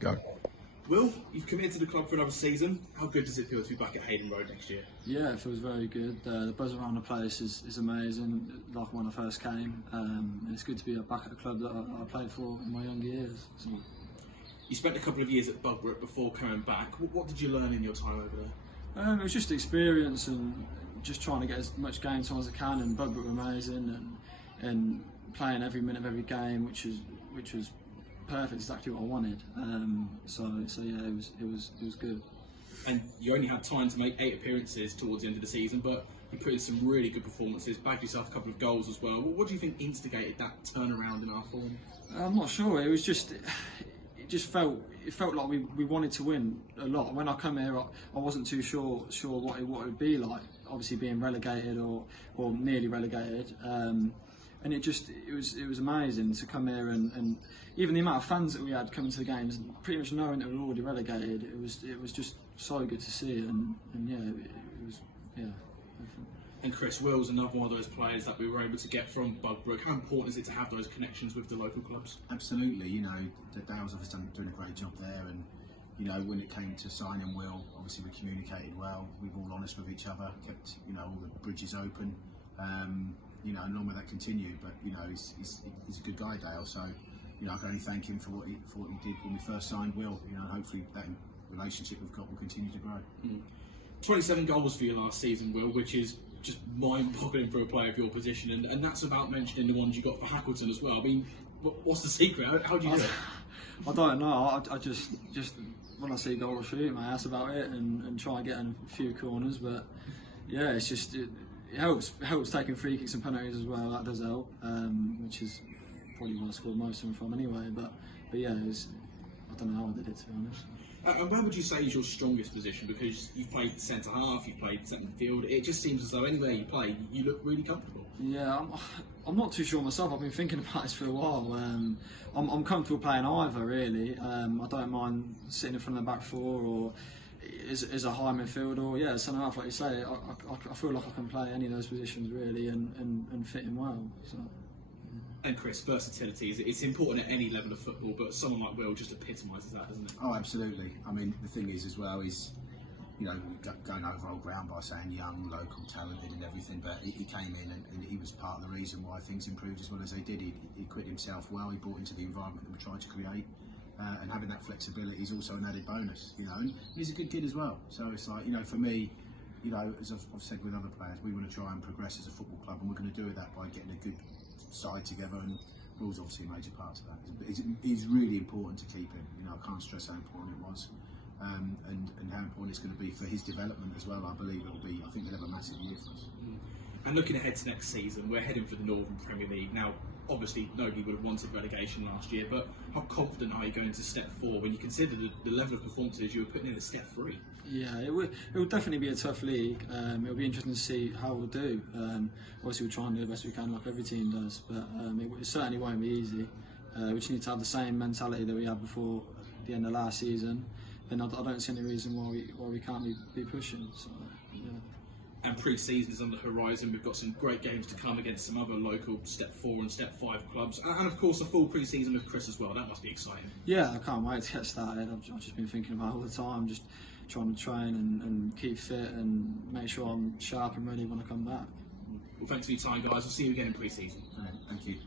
Go. Will, you've committed to the club for another season. How good does it feel to be back at Hayden Road next year? Yeah, it feels very good. The buzz around the place is amazing, like when I first came. And it's good to be back at the club that I played for in my younger years. So. You spent a couple of years at Bugbrook before coming back. What did you learn in your time over there? It was just experience and just trying to get as much game time as I can. And Bugbrook were amazing, and playing every minute of every game, which was perfect, exactly what I wanted. So yeah, it was good. And you only had time to make 8 appearances towards the end of the season, but you put in some really good performances, bagged yourself a couple of goals as well. What do you think instigated that turnaround in our form? I'm not sure. It was just. It felt like we wanted to win a lot. When I come here, I wasn't too sure what it would be like. Obviously, being relegated or nearly relegated, and it was amazing to come here and even the amount of fans that we had coming to the games, pretty much knowing that we were already relegated. It was just so good to see, and yeah, it was yeah. And Chris, Will's another one of those players that we were able to get from Bugbrook. How important is it to have those connections with the local clubs? Absolutely, you know, Dale's obviously doing a great job there, and you know, when it came to signing Will, obviously we communicated well, we were all honest with each other, kept, you know, all the bridges open, you know, and long may that continue. But you know, he's a good guy, Dale, so you know, I can only thank him for what he did when we first signed Will. You know, hopefully that relationship we've got will continue to grow. 27 goals for you last season, Will, which is just mind-boggling for a player of your position, and that's without mentioning the ones you got for Hackleton as well. I mean, what's the secret? How do you do it? I don't know. I just when I see a goal, I shoot my ass about it and try and get in a few corners. But yeah, it's just it helps taking free kicks and penalties as well. That does help, which is probably where I scored most of them from anyway. But yeah, I don't know how I did it, to be honest. And where would you say is your strongest position? Because you've played centre half, you've played centre midfield. It just seems as though anywhere you play, you look really comfortable. Yeah, I'm not too sure myself. I've been thinking about this for a while. I'm comfortable playing either, really. I don't mind sitting in front of the back four or as a high midfielder, or yeah, centre half, like you say. I feel like I can play any of those positions really and fit in well. So. And Chris, versatility, it's important at any level of football, but someone like Will just epitomises that, doesn't it? Oh, absolutely. I mean, the thing is as well is, you know, going over old ground by saying young, local, talented and everything, but he came in and he was part of the reason why things improved as well as they did. He equipped himself well, he brought into the environment that we tried to create, and having that flexibility is also an added bonus, you know, and he's a good kid as well. So it's like, you know, for me, you know, as I've said with other players, we want to try and progress as a football club, and we're going to do that by getting a good side together, and Will's obviously a major part of that. It's really important to keep him. You know, I can't stress how important it was, and how important it's going to be for his development as well. I believe it'll be. I think he'll have a massive year for us. And looking ahead to next season, we're heading for the Northern Premier League now. Obviously, nobody would have wanted relegation last year, but how confident are you going into step 4 when you consider the level of performances you were putting in at step 3? Yeah, it will definitely be a tough league. It'll be interesting to see how we'll do. Obviously, we'll try and do the best we can, like every team does, but it certainly won't be easy. We just need to have the same mentality that we had before the end of last season, and I don't see any reason why we can't be pushing. So, yeah. And pre-season is on the horizon. We've got some great games to come against some other local Step 4 and Step 5 clubs, and of course a full pre-season with Chris as well. That must be exciting. Yeah, I can't wait to get started. I've just been thinking about it all the time, just trying to train and keep fit and make sure I'm sharp and ready when I come back. Well, thanks for your time, guys. We'll see you again in pre-season. Thank you.